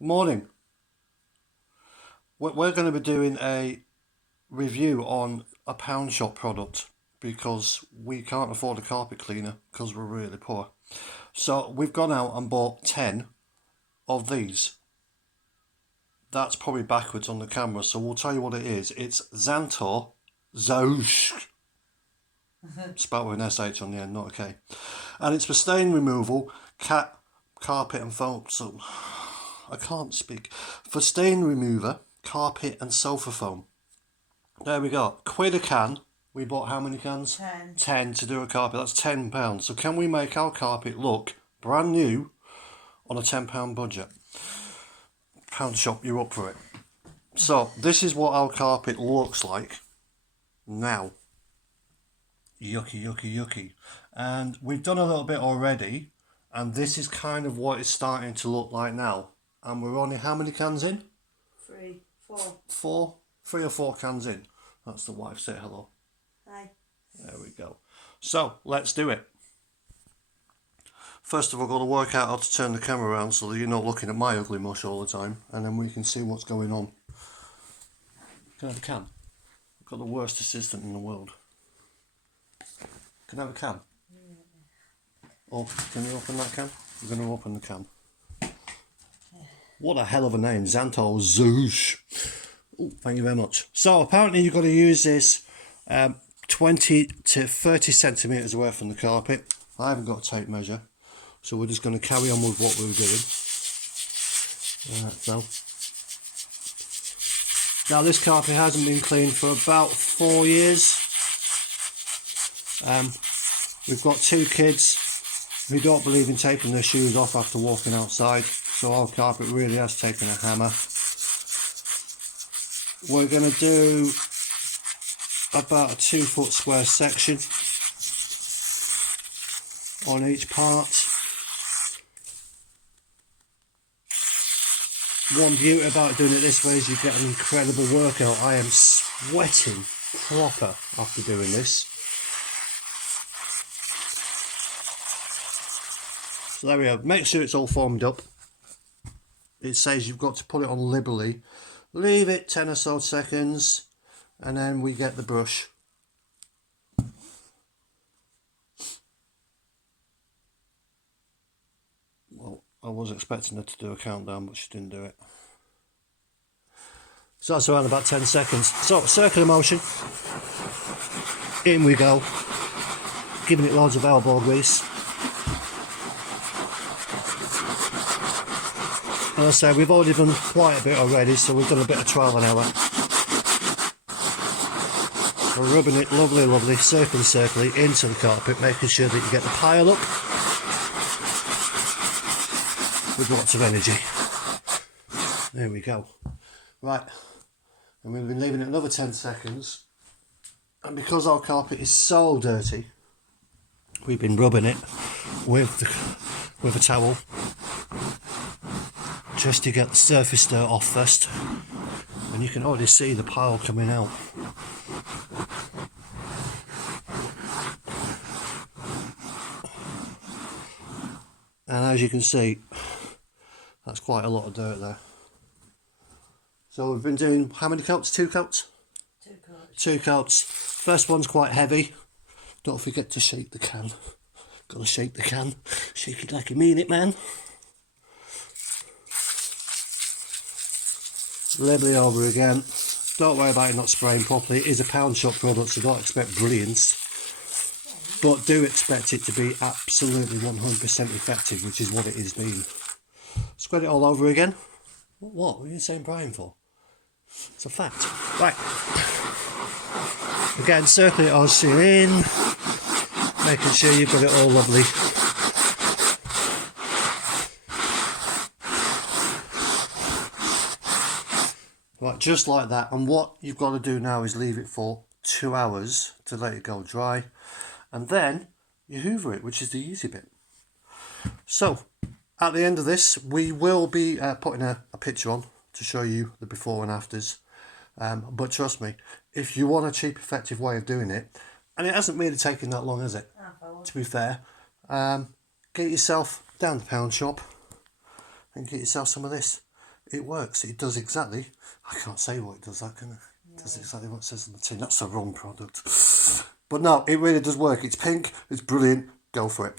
Morning. We're going to be doing a review on a pound shop product because we can't afford a carpet cleaner because we're really poor. So we've gone out and bought 10 of these. That's probably backwards on the camera, so we'll tell you what it is. It's Xanto Zazzoosh. Spelled with an SH on the end, not a K. And it's for stain removal, cat, carpet and foam. So I can't speak. For stain remover, carpet and sofa foam. There we go. Quid a can. We bought how many cans? 10. 10 to do a carpet. That's £10. So can we make our carpet look brand new on a £10 budget? Pound shop, you're up for it. So this is what our carpet looks like now. Yucky, yucky, yucky. And we've done a little bit already, and this is kind of what it's starting to look like now. And we're only how many cans in? 3, 4. Four? 3 or 4 cans in. That's the wife. Say hello. Hi. There we go. So let's do it. First of all, I've got to work out how to turn the camera around so that you're not looking at my ugly mush all the time, and then we can see what's going on. Can I have a can? I've got the worst assistant in the world. Can I have a can? Oh, can you open that can? I'm going to open the can. What a hell of a name, Xanto Zazzoosh. Oh, thank you very much. So apparently you've got to use this 20 to 30 centimetres away from the carpet. I haven't got a tape measure, so we're just going to carry on with what we were doing. So now this carpet hasn't been cleaned for about 4 years. We've got 2 kids who don't believe in taking their shoes off after walking outside, so our carpet really has taken a hammer. We're going to do about a 2-foot square section on each part. One beauty about doing it this way is you get an incredible workout. I am sweating proper after doing this. So there we go. Make sure it's all formed up. It says you've got to put it on liberally. Leave it 10 or so seconds, and then we get the brush. Well, I was expecting her to do a countdown, but she didn't do it. So that's around about 10 seconds. So, circular motion. In we go. Giving it loads of elbow grease. And I say we've already done quite a bit already, so we've done a bit of trial and error. We're rubbing it lovely, circly into the carpet, making sure that you get the pile up with lots of energy. There we go. Right, and we've been leaving it another 10 seconds, and because our carpet is so dirty, we've been rubbing it with a towel just to get the surface dirt off first, and you can already see the pile coming out. And as you can see, that's quite a lot of dirt there. So we've been doing how many coats? 2 coats? 2 coats. 2 coats. First one's quite heavy. Don't forget to shake the can. Gotta shake the can. Shake it like you mean it, man. Label it over again. Don't worry about it not spraying properly. It is a pound shop product, so don't expect brilliance. But do expect it to be absolutely 100% effective, which is what it is been. Spread it all over again. What are you saying Brian for? It's a fact. Right. Again, circle it all in. Making sure you've got it all lovely. Right, just like that. And what you've got to do now is leave it for 2 hours to let it go dry. And then you hoover it, which is the easy bit. So, at the end of this, we will be putting a picture on to show you the before and afters. But trust me, if you want a cheap, effective way of doing it, and it hasn't really taken that long, has it? To be fair, get yourself down the pound shop and get yourself some of this. it works. It does exactly. I can't say what it does, that can I? It does exactly what it says on the tin. That's the wrong product. But no, it really does work. It's pink. It's brilliant. Go for it.